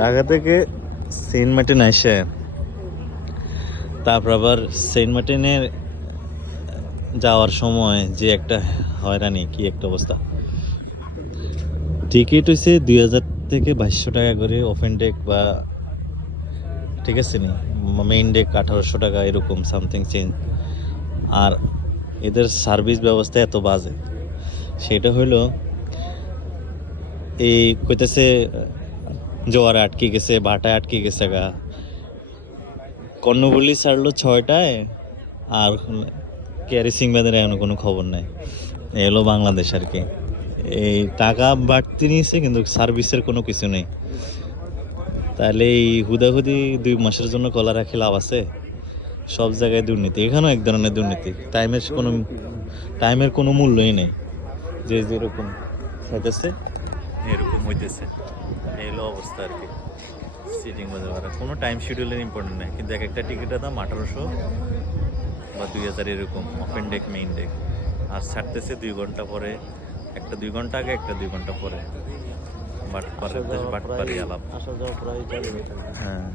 ঢাকা থেকে Saint Martin আসে, তারপর আবার সেন্ট মার্টিনের যাওয়ার সময় যে একটা হয়রানি, কি একটা অবস্থা। টিকিট হয়েছে 2000 থেকে 2200 টাকা করে ওপেন ডেক, বা ঠিক আছে নি, মেইন ডেক 1800 টাকা এরকম সামথিং চেঞ্জ। আর এদের সার্ভিস ব্যবস্থা এত বাজে, সেটা হইলো এই কইতেছে জোয়ারে আটকে গেছে, ভাটায় আটকে গেছে গা। কর্ণফুলী ছাড়লো 6টায়, আর ক্যারিসিং বাঁধের এমন কোনো খবর নাই। এলো বাংলাদেশ আর কি। এই টাকা বাড়তি নিয়েছে কিন্তু সার্ভিসের কোনো কিছু নেই। তাহলে এই হুদাহুদি 2 মাসের জন্য কলা রাখি লাভ আছে? সব জায়গায় দুর্নীতি, এখানেও এক ধরনের দুর্নীতি। টাইমের কোনো মূল্যই নেই, যে যেরকম খাইতেছে এরকম হইতেছে। এই হলো অবস্থা আর কি। সিটিং বাজে ভাড়া কোনো টাইম শিডিউলের ইম্পর্টেন্ট নেই, কিন্তু এক একটা টিকিটের দাম 1800 বা 2000 এরকম, ওপেন ডেক মেইন ডেক। আর ছাড়তেছে 2 ঘন্টা পরে, একটা 2 ঘন্টা আগে, একটা 2 ঘন্টা পরে। বাটপারি আলাপ। আসা যাওয়া প্রায় হ্যাঁ।